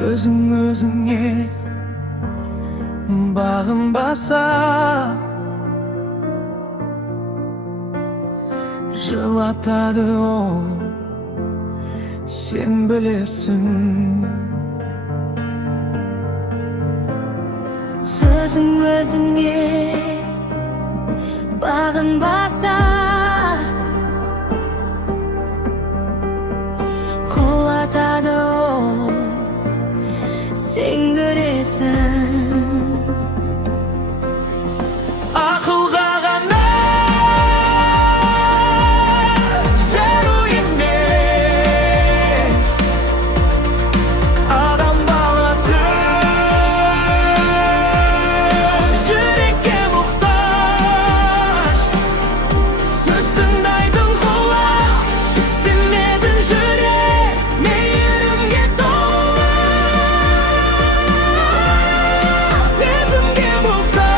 өзіңе бағынбаса, жылатады ол, сен білесің. Сөзің өзіңе бағынбаса, құлатады ол, сен көресің. Ақылға ғана зәру емес адам баласы, жүрекке мұқтаж. Сөз тыңдайтын құлақ, түсінетін жүрек, мейірімге толы, сезімге мұқтаж.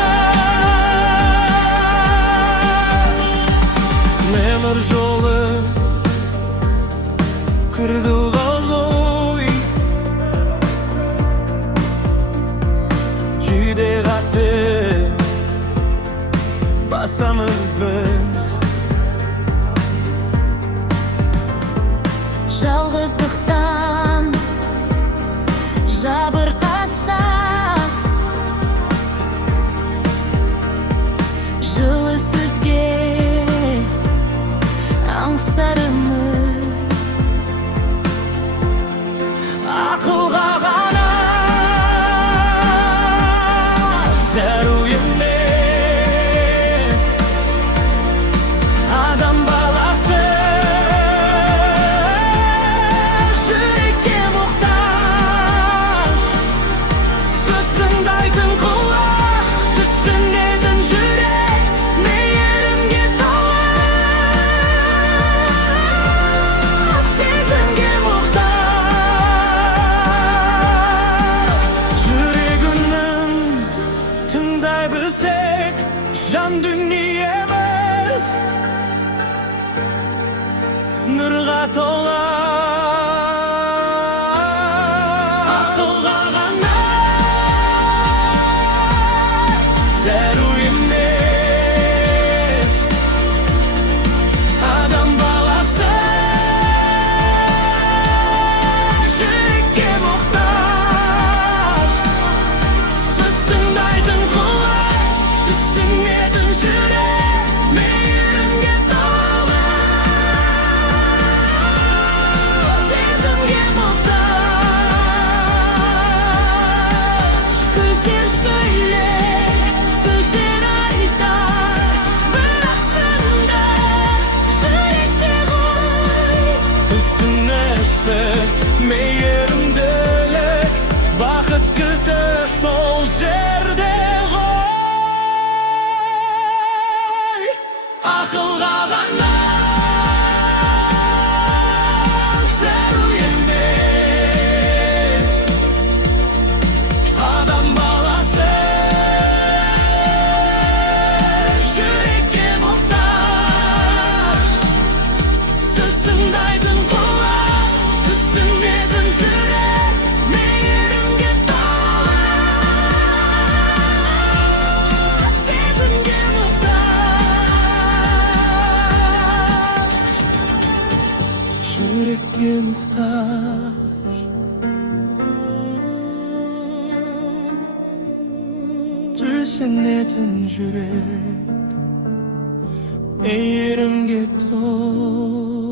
Өмір жолы кірді ғой, жүде қатты басамыз біз. Жалғыздықтан жабырқаса, жылы сөзге аңсарымыз. Ақылға ғана зәру емес адам баласы, жүрекке мұқтаж. Сөз тыңдайтын құлақ, түсінетін жүрек, мейірімге толы, сезімге мұқтаж. Жүрегінің тыңдай білсек, жан дүниеміз нұрға тола. Ақылға ғана зәру емес адам баласы, жүрекке мұқтаж. Сөз тыңдайтын құлақ, түсінетін жүрек, мейірімге толы, сезімге мұқтаж. Көздер сөйлер, сөздер айтар, бірақ шындық жүректе ғой. Түсіністік, мейірімділік, бақыт кілті сол жерде ғой. Ақылға ғана зәру емес адам баласы, жүрекке мұқтаж. Сөз тыңдайтын құлақ, түсінетін жүрек, мейірімге толы, сезімге мұқтаж. Жүрекке мұқтаж. Түсінетін жүрек, мейірімге толы.